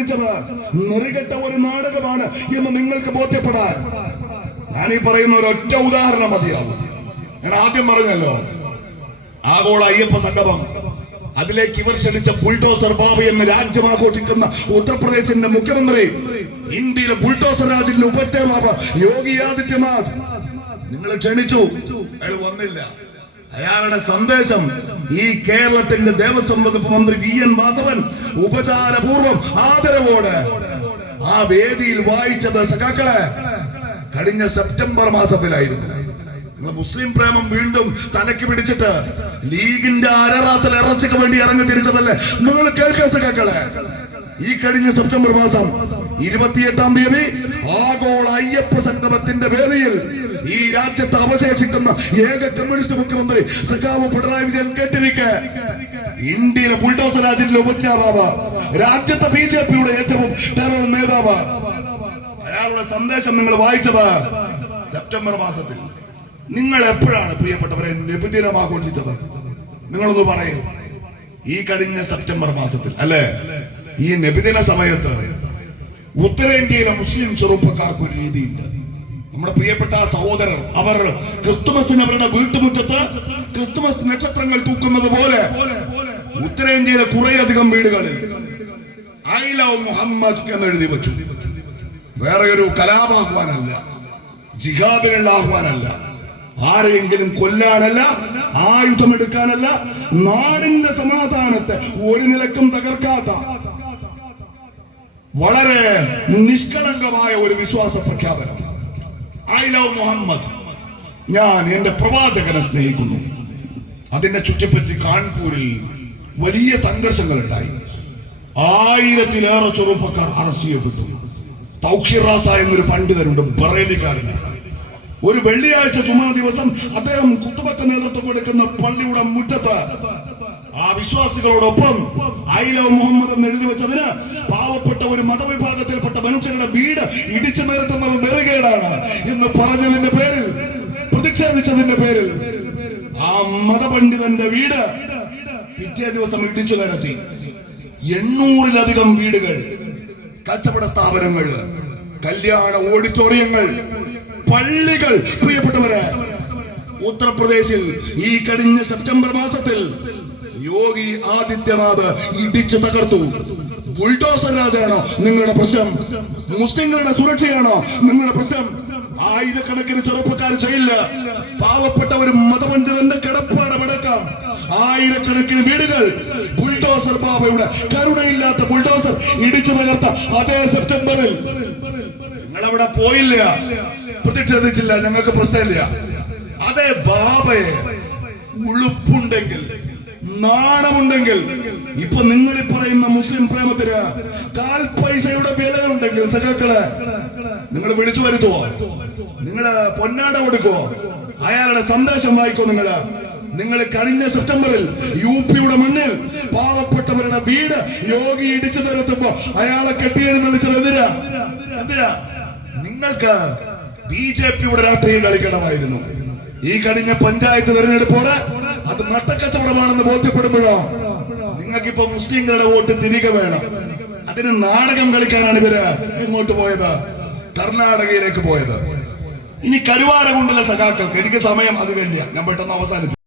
ക്ഷണിച്ചത് നെറികെട്ട ഒരു നാടകമാണ് എന്ന് നിങ്ങൾക്ക് ബോധ്യപ്പെടാൻ. ഞാൻ ഈ പറയുന്ന ഒരൊറ്റ ഉദാഹരണം മതിയാവും. ഞാൻ ആദ്യം പറഞ്ഞല്ലോ ആഗോള അയ്യപ്പ സംഗമം. അതിലേക്ക് ഇവർ ക്ഷണിച്ച ബുൾഡോസർ ബാബു എന്ന് രാജ്യം ആഘോഷിക്കുന്ന ഉത്തർപ്രദേശിന്റെ മുഖ്യമന്ത്രി ഇന്ത്യയിലെ ബുൾഡോസർ രാജിന്റെ ബാബ യോഗി ആദിത്യനാഥ്. നിങ്ങൾ ക്ഷണിച്ചു. വന്നില്ല. അയാളുടെ സന്ദേശം ഈ കേരളത്തിന്റെ ദേവസ്വം വകുപ്പ് മന്ത്രി വി എൻ വാസവൻ ഉപചാരപൂർവം ആദരവോടെ ആ വേദിയിൽ വായിച്ചത് സഖാക്കളെ കഴിഞ്ഞ സെപ്റ്റംബർ മാസത്തിലായിരുന്നു. മുസ്ലിം പ്രേമം വീണ്ടും തലക്ക് പിടിച്ചിട്ട് ലീഗിന്റെ അരറാത്തൽ ഇറച്ചിക്ക് വേണ്ടി ഇറങ്ങി തിരിച്ചതല്ലേ? നിങ്ങൾ കേൾക്കുക സഖാക്കളെ. ഈ കഴിഞ്ഞ സെപ്റ്റംബർ മാസം ഇരുപത്തിയെട്ടാം തീയതി ആഗോള അയ്യപ്പ സംഗമത്തിന്റെ വേദിയിൽ ഈ രാജ്യത്ത് അവശേഷിക്കുന്ന ഏക കമ്മ്യൂണിസ്റ്റ് മുഖ്യമന്ത്രി സഖാവ് പിണറായി വിജയൻ കേട്ടിരിക്കെ. ഇന്ത്യയിലെ ബുൾഡോസർ രാജ്യത്തിലെ ഉപജ്ഞാതാവ് രാജ്യത്തെ ബി ജെ പിയുടെ ഏറ്റവും ടെറർ നേതാവ്. അയാളുടെ സന്ദേശം നിങ്ങൾ വായിച്ചത് സെപ്റ്റംബർ മാസത്തിൽ. നിങ്ങൾ എപ്പോഴാണ് പ്രിയപ്പെട്ടവരെ നബിദിനം ആഘോഷിച്ചത് നിങ്ങളൊന്ന് പറയൂ. ഈ കഴിഞ്ഞ സെപ്റ്റംബർ മാസത്തിൽ അല്ലെ? ഈ നബിദിന സമയത്ത് ഉത്തരേന്ത്യയിലെ മുസ്ലിം ചെറുപ്പക്കാർക്ക് ഒരു രീതിയുണ്ട്. നമ്മുടെ പ്രിയപ്പെട്ട സഹോദരർ അവർ ക്രിസ്തുമസിന് അവരുടെ വീട്ടുമുറ്റത്ത് ക്രിസ്തുമസ് നക്ഷത്രങ്ങൾ തൂക്കുന്നത് പോലെ ഉത്തരേന്ത്യയിലെ കുറേയധികം വീടുകളിൽ ഐ ലവ് മുഹമ്മദ് എന്ന് എഴുതി വെച്ചു. വേറെ ഒരു കലാപാഹ്വാനല്ല ജിഹാദിനുള്ള ആഹ്വാനല്ല ആരെയെങ്കിലും കൊല്ലാനല്ല ആയുധമെടുക്കാനല്ല നാടിന്റെ സമാധാനത്തെ ഒരു നിലക്കും തകർക്കാത്ത വളരെ നിഷ്കളങ്കമായ ഒരു വിശ്വാസ പ്രഖ്യാപനം. I love Muhammad. ഞാൻ എന്റെ പ്രവാചകനെ സ്നേഹിക്കുന്നു. അതിനെ ചുറ്റിപ്പറ്റി കാൺപൂരിൽ വലിയ സംഘർഷങ്ങൾ ഉണ്ടായി ആയിരത്തിലേറെ ചെറുപ്പക്കാർ അറസ്റ്റ് ചെയ്യപ്പെട്ടു തൗഖീർ റാസ എന്നൊരു പണ്ഡിതരുണ്ട് ബറേലിക്കാരനാണ്. ഒരു വെള്ളിയാഴ്ച ചുമ്മാ ദിവസം അദ്ദേഹം കുത്തുപക്ക നേതൃത്വം കൊടുക്കുന്ന പള്ളിയുടെ മുറ്റത്ത് ആ വിശ്വാസികളോടൊപ്പം ഐ ലവ് മുഹമ്മദ് എന്ന് എഴുതി വെച്ചതിന് പാവപ്പെട്ട ഒരു മതവിഭാഗത്തിൽപ്പെട്ട മനുഷ്യരുടെ വീട് ഇടിച്ചു നിരത്തുന്നത് നെറുകേടാണ് എന്ന് പറഞ്ഞതിന്റെ പേരിൽ പ്രതിഷേധിച്ചതിന്റെ പേരിൽ ആ മതപണ്ഡിതന്റെ വീട് പിറ്റേ ദിവസം ഇടിച്ചു നിരത്തി. എണ്ണൂറിലധികം വീടുകൾ കച്ചവട സ്ഥാപനങ്ങൾ കല്യാണ ഓഡിറ്റോറിയങ്ങൾ പള്ളികൾ. പ്രിയപ്പെട്ടവരെ ഉത്തർപ്രദേശിൽ ഈ കഴിഞ്ഞ സെപ്റ്റംബർ മാസത്തിൽ യോഗി ആദിത്യനാഥ് ഇടിച്ചു തകർത്തു. ബുൾഡോസർ രാജാണോ നിങ്ങളുടെ പ്രശ്നം? മുസ്ലിങ്ങളുടെ സുരക്ഷയാണോ നിങ്ങളുടെ പ്രശ്നം? ആയിരക്കണക്കിന് ചെറുപ്പക്കാർ ചെയ്യില്ല പാവപ്പെട്ട ഒരു മതപണ്ഡിതന്റെ കിടപ്പാടമടക്കാം ആയിരക്കണക്കിന് വീടുകൾ ബുൾഡോസർ ബാബയുടെ കരുണയില്ലാത്ത ബുൾഡോസർ ഇടിച്ചു തകർത്ത അതേ സെപ്റ്റംബറിൽ. നിങ്ങൾ അവിടെ പോയില്ല. പ്രതിഷേധിച്ചില്ല. ഞങ്ങൾക്ക് പ്രശ്നമില്ല. അതേ ബാബയെ ഉളുപ്പുണ്ടെങ്കിൽ നാണമുണ്ടെങ്കിൽ ഇപ്പൊ നിങ്ങൾ പറയുന്ന മുസ്ലിം പ്രേമത്തിന് കാൽ പൈസയുടെ വിലയുണ്ടെങ്കിൽ സഖാക്കൾ നിങ്ങൾ വിളിച്ചു വരുത്തുവോ? നിങ്ങൾ പൊന്നാട കൊടുക്കുവോ അയാളുടെ സന്ദേശം വായിക്കോ നിങ്ങൾ. നിങ്ങൾ കഴിഞ്ഞ സെപ്റ്റംബറിൽ യു പിയുടെ മണ്ണിൽ പാവപ്പെട്ടവരുടെ വീട് യോഗി ഇടിച്ചു നിരത്തുമ്പോ അയാളെ കെട്ടിയെഴുന്നള്ളിച്ചത് എന്തിനാ? എന്തിനാ? നിങ്ങൾക്ക് ബി ജെ പിയുടെ രാഷ്ട്രീയം കളിക്കണമായിരുന്നു ഈ കഴിഞ്ഞ പഞ്ചായത്ത് തെരഞ്ഞെടുപ്പോടെ അത് നട്ടക്കച്ചവടമാണെന്ന് ബോധ്യപ്പെടുമ്പോഴോ? നിങ്ങൾക്കിപ്പോ മുസ്ലിങ്ങളുടെ വോട്ട് തിരികെ വേണം. അതിന് നാടകം കളിക്കാനാണ് ഇവർ എങ്ങോട്ട് പോയത്? കർണാടകയിലേക്ക് പോയത്. ഇനി കരുവാര കൊണ്ടുള്ള സഖാക്കൾക്ക് എനിക്ക് സമയം അത് വേണ്ടിയ. ഞാൻ പെട്ടെന്ന് അവസാനിപ്പിക്കും.